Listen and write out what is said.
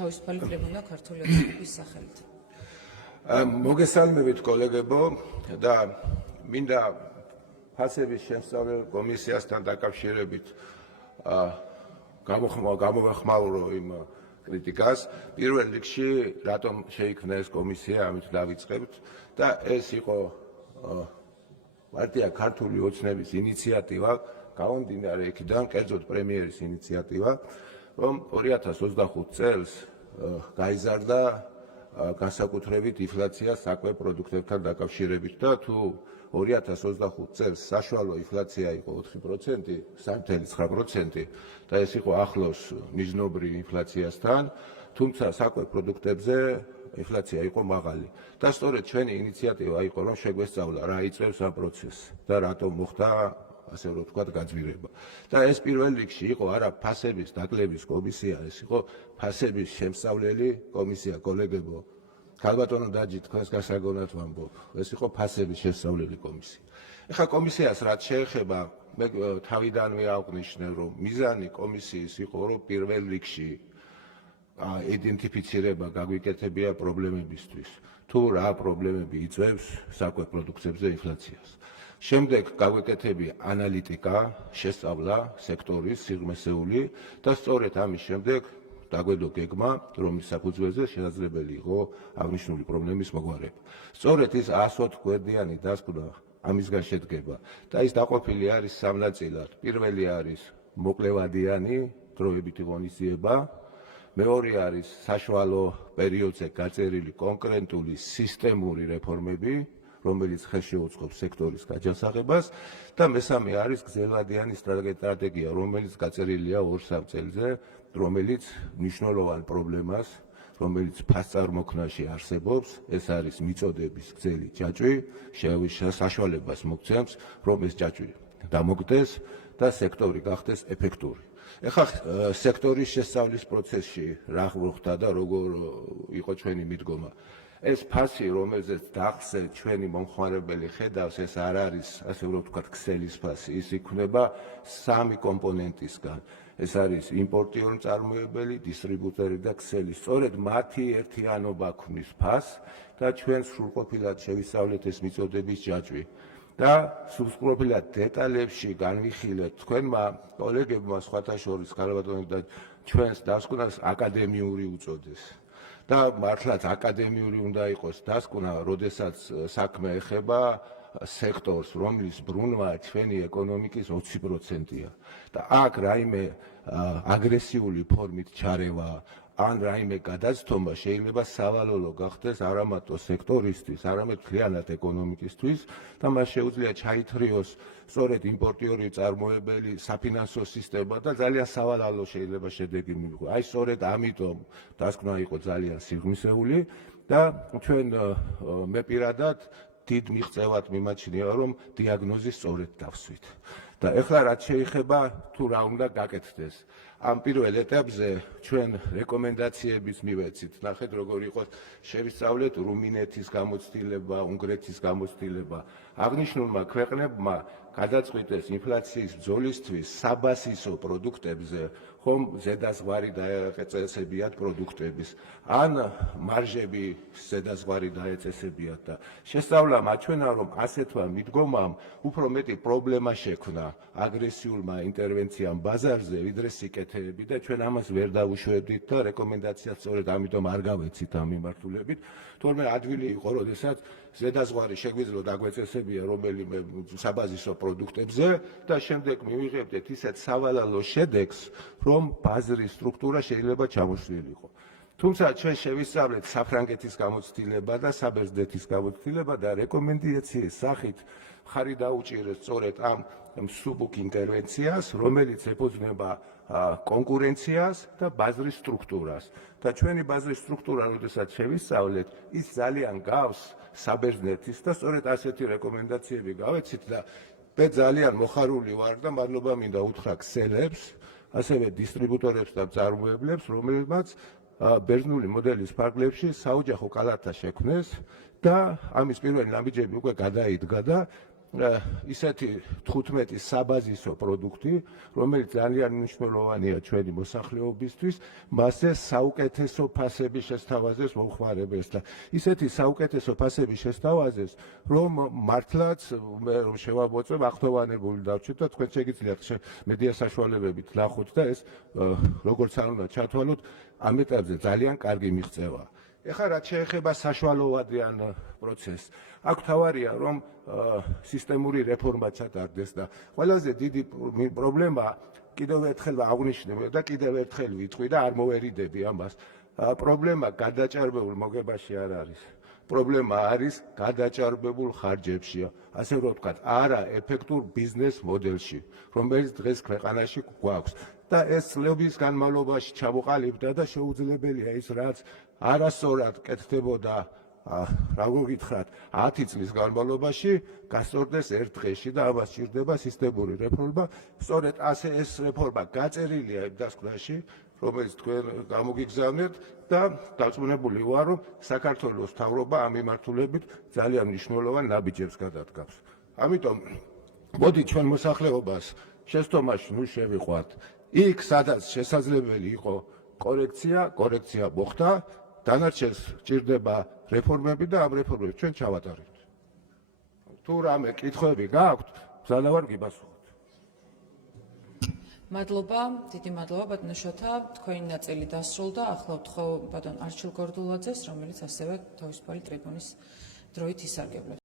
თავისუფალი კრება უნდა ქართული ოცნების სახელით. მოგესალმებით კოლეგებო და მინდა ფასების შემსწავლელ კომისიასთან დაკავშირებით გამოვეხმაურო იმ კრიტიკას. პირველ რიგში რატომ შეიქმნა ეს კომისია, ამით დავიწყებთ და ეს იყო პარტია ქართული ოცნების ინიციატივა, გამომდინარე იქიდან, კერძოდ პრემიერის ინიციატივა, რომ 2025 წელს გაიზარდა განსაკუთრებით ინფლაცია საკვებ პროდუქტებთან დაკავშირებით და თუ 2025 წელს საშუალო ინფლაცია იყო 4%, 3.9% და ეს იყო ახლოს მიზნობრივ ინფლაციასთან, თუმცა საკვებ პროდუქტებზე ინფლაცია იყო მაღალი. და სწორედ ჩვენი ინიციატივა იყო, რომ შეგვესწავლა რა იწვევს ამ პროცესს და რატომ მოხდა ასე რომ ვთქვათ გაძვირება. და ეს პირველ რიგში იყო არა ფასების დაკლების კომისია, ეს იყო ფასების შემსწავლელი კომისია, კოლეგებო. ქალბატონო დაჯი, თქვენს გასაგონად ვამბობ, ეს იყო ფასების შემსწავლელი კომისია. ეხლა კომისიას რაც შეეხება, მე თავიდანვე აღვნიშნე, რომ მიზანი კომისიის იყო, რომ პირველ რიგში იდენტიფიცირება გაგვიკეთებია პრობლემებისთვის, თუ რა პრობლემები იწვევს საკვებ პროდუქტებზე ინფლაციას. შემდეგ გაგვიკეთებია ანალიტიკა, შესწავლა სექტორის სიღრმისეული და სწორედ ამის შემდეგ დაგვედო გეგმა, რომლის საფუძველზე შესაძლებელი იყო აღნიშნული პრობლემის მოგვარება. სწორედ ის 120 გვერდიანი დასკვნა ამისგან შედგება და ის დაყოფილი არის სამ ნაწილად. პირველი არის მოკლევადიანი დროებითი ღონისძიება, მეორე არის საშუალო პერიოდზე გაწერილი კონკრეტული სისტემური რეფორმები, რომელიც ხელშეუწყობს სექტორის გაჯანსაღებას და მესამე არის გრძელვადიანი სტრატეგია, რომელიც გაწერილია 2-3 წელზე, რომელიც მნიშვნელოვან პრობლემას, რომელიც ფასწარმოქმნაში არსებობს, ეს არის მიწოდების გრძელი ჯაჭვი, საშუალებას მოგცემს, რომ ეს ჯაჭვი დამოკიდეს და სექტორი გახდეს ეფექტური. ეხლა სექტორის შესწავლის პროცესში რა ხდება და როგორ იყო ჩვენი მიდგომა. ეს ფასი, რომელზეც დახსე ჩვენი მომხმარებელი ხედავს, ეს არ არის, ასე რომ ვთქვათ, ქსელის ფასი, ის იქმნება სამი კომპონენტისგან. ეს არის იმპორტიორი მწარმოებელი, დისტრიბუტორი და ქსელი. სწორედ მათი ერთიანობა ქმნის ფასს და ჩვენ სრულყოფილად შევისწავლეთ ეს მიწოდების ჯაჭვი. და სრულყოფილად დეტალებში განვიხილეთ თქვენმა კოლეგებმა სხვათა შორის ქალბატონი და ჩვენს დასკვნას აკადემიური უწოდეს. და მართლაც აკადემიური უნდა იყოს დასკვნა, როდესაც საქმე ეხება სექტორს, რომლის ბრუნვა ჩვენი ეკონომიკის 20%-ია. და აქ რაიმე აგრესიული ფორმით ჩარევა ან რაიმე გადაცდომა შეიძლება სავალალო გახდეს არა მარტო სექტორისთვის, არამედ მთლიანად ეკონომიკისთვის და მას შეუძლია ჩაითრიოს სწორედ იმპორტიორი მწარმოებელი, საფინანსო სისტემა და ძალიან სავალალო შეიძლება შედეგი მიიღო. აი სწორედ ამიტომ დასკვნა იყო ძალიან სიღრმისეული და ჩვენ მე პირადად დიდ მიღწევად მიმაჩნია, რომ დიაგნოზი სწორედ დავსვით. და ეხლა რაც შეეხება თუ რა უნდა გაკეთდეს. ამ პირველ ეტაპზე ჩვენ რეკომენდაციების მივეცით. ნახეთ როგორ იყო შევისწავლეთ რუმინეთის გამოცდილება, უნგრეთის გამოცდილება. აღნიშნულმა ქვეყნებმა გადაწყვიტეს ინფლაციის ბრძოლისთვის საბაზისო პროდუქტებზე ხომ ზედაზღვარი დაეწესებიათ პროდუქტების, ან მარჟები ზედაზღვარი დაეწესებიათ და შესწავლამ აჩვენა, რომ ასეთმა მიდგომამ უფრო მეტი პრობლემა შექმნა აგრესიულმა ინტერვენციამ ბაზარზე, ვიდრე სიკეთეები და ჩვენ ამას ვერ დავუშვებდით და რეკომენდაციას სწორედ ამიტომ არ გავეცით ამ მიმართულებით. თორმე ადვილი იყო, როდესაც ზედაზღვარი შეგვიძლია დაგვეწესებია რომელიმე საბაზისო პროდუქტებზე და შემდეგ მივიღებდეთ ისეთ სავალალო შედეგს, რომ ბაზრის სტრუქტურა შეიძლება ჩამოშლილიყო. თუმცა ჩვენ შევისწავლეთ საფრანგეთის გამოცდილება და საბერძნეთის გამოცდილება და რეკომენდაციის სახით ხარი დაუჭირეს სწორედ ამ მსუბუქ ინტერვენციას, რომელიც ეფუძნება კონკურენციას და ბაზრის სტრუქტურას. და ჩვენი ბაზრის სტრუქტურა, როდესაც შევისწავლეთ, ის ძალიან გავს საბერძნეთის და სწორედ ასეთი რეკომენდაციები გავეცით და მე ძალიან მოხარული ვარ და მადლობა მინდა უთხრა ქსელებს, ასევე დისტრიბუტორებს და მწარმოებლებს, რომელმაც ბერძნული მოდელის ფარგლებში საოჯახო კალათა შექმნეს და ამის პირველი ნაბიჯები უკვე გადაიდგა და ისეთი 15 საბაზისო პროდუქტი, რომელიც ძალიან მნიშვნელოვანია ჩვენი მოსახლეობისთვის, მასზე საუკეთესო ფასების შესთავაზეს მომხმარებელს და ისეთი საუკეთესო ფასების შესთავაზეს, რომ მართლაც მე რომ შევამოწმებ, ახთოვანებული დავჩეთ და თქვენ შეგიძლიათ მედია საშუალებებით ნახოთ და ეს როგორც არ უნდა ჩათვალოთ, ამ ეტაპზე ძალიან კარგი მიღწევაა. ეხლა რაც შეეხება საშუალოვადიან პროცესს, აქ თავარია რომ სისტემური რეფორმა ჩატარდეს და ყველაზე დიდი პრობლემა კიდევ ერთხელ აღვნიშნებ და კიდევ ერთხელ ვიტყვი და არ მოვერიდები ამას. პრობლემა გადაჭარბებულ მოგებაში არ არის. პრობლემა არის გადაჭარბებულ ხარჯებშია, ასე რომ ვთქვათ, არა ეფექტურ ბიზნეს მოდელში, რომელიც დღეს ქვეყანაში გვაქვს. და ეს წლების განმავლობაში ჩამოყალიბდა და შეუძლებელია ის რაც არასწორად კეთდებოდა რა გოგითხრათ 10 წლის განმავლობაში გასწორდეს ერთ დღეში და ამას სჭირდება სისტემური რეფორმა. სწორედ ასე ეს რეფორმა გაწერილია იმ დასკვნაში, რომელიც თქვენ გამოგიგზავნეთ და დარწმუნებული ვარ, რომ საქართველოს მთავრობა ამ მიმართულებით ძალიან მნიშვნელოვან ნაბიჯებს გადადგამს. ამიტომ მოდით ჩვენ მოსახლეობას შეცდომაში ნუ შევიყვანთ. იქ სადაც შესაძლებელი იყო კორექცია მოხდა, დანარჩენს სჭირდება რეფორმები და ამ რეფორმებს ჩვენ ჩავატარებთ. თუ რამე კითხვები გაქვთ, მზადა ვარ გიპასუხოთ. მადლობა, დიდი მადლობა ბატონო შოთა, თქვენი ნაწილი დასრულდა. ახლა ვთხოვ ბატონ არჩილ გორდულაძეს, რომელიც ასევე თავისუფალი ტრიბუნის დროით ისარგებლებს.